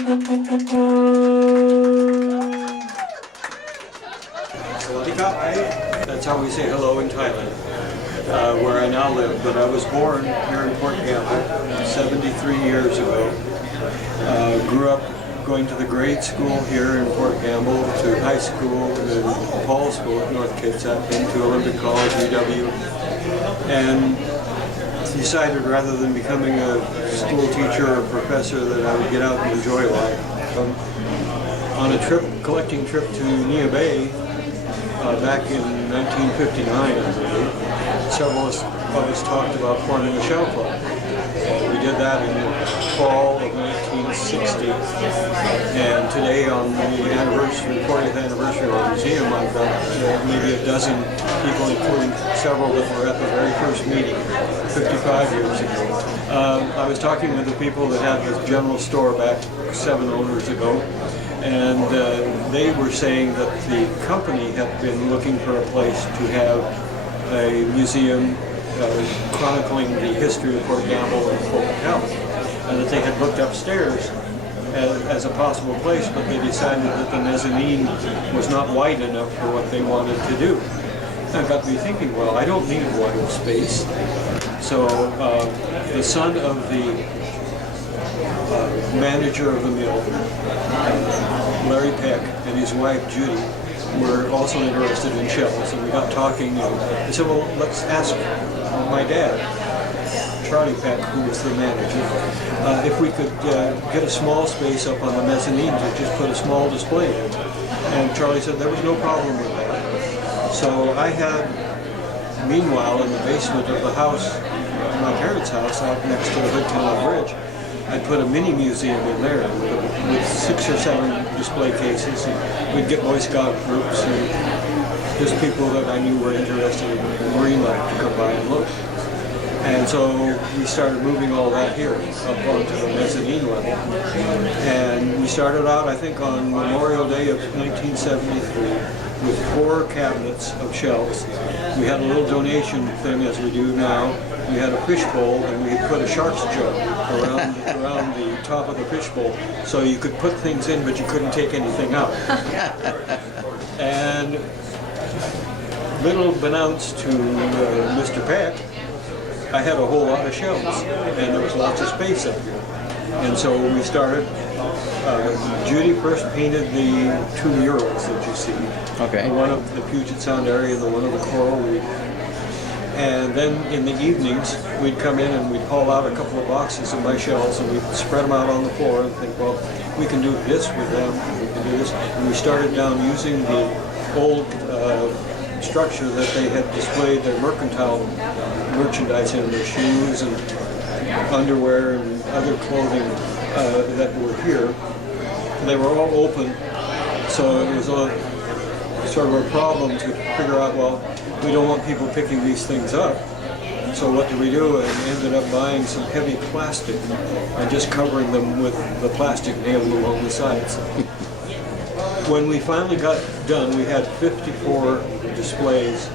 That's how we say hello in Thailand, where I now live. But I was born here in Port Gamble 73 years ago. Grew up going to the grade school here in Port Gamble, to high school, and Paul School at North Kitsap, into Olympic College, UW, and decided rather than becoming a school teacher or professor that I would get out and enjoy life. On a collecting trip to Nia Bay, back in 1959, I believe, several of us talked about forming a shell club. We did that in the fall of 1960, and today on the anniversary, 40th anniversary of the museum, I've got maybe a dozen people, including several that were at the very first meeting 55 years ago. I was talking with the people that had this general store back 7 owners ago, and they were saying that the company had been looking for a place to have a museum chronicling the history of Port Gamble and Port Health, and that they had looked upstairs as a possible place, but they decided that the mezzanine was not wide enough for what they wanted to do. And it got me thinking, well, I don't need a wider space. So the son of the manager of the mill, Larry Peck, and his wife Judy were also interested in shells, and we got talking, and I said, well, let's ask my dad, Charlie Peck, who was the manager, if we could get a small space up on the mezzanine to just put a small display in. And Charlie said there was no problem with that. So I had, meanwhile, in the basement of the house, my parents' house out next to the Hood Tunnel Bridge, I put a mini museum in there with 6 or 7 display cases. And we'd get Boy Scout groups and just people that I knew were interested in marine life to come by and look. And so we started moving all that here up onto the mezzanine level. And we started out, I think, on Memorial Day of 1973 with 4 cabinets of shelves. We had a little donation thing, as we do now. We had a fishbowl, and we put a shark's jug around the top of the fishbowl, so you could put things in, but you couldn't take anything out. And little beknownst to Mr. Peck, I had a whole lot of shelves, and there was lots of space up here. And so we started. Judy first painted the 2 murals that you see. Okay. The one of the Puget Sound area and the one of the coral reef. And then in the evenings, we'd come in and we'd haul out a couple of boxes of my shells, and we'd spread them out on the floor and think, well, we can do this with them, we can do this. And we started down using the old structure that they had displayed their mercantile merchandise in, their shoes and underwear and other clothing that were here. They were all open, so it was sort of a problem to figure out, well, we don't want people picking these things up. So what did we do? And ended up buying some heavy plastic and just covering them with the plastic nailed along the sides. When we finally got done, we had 54 displays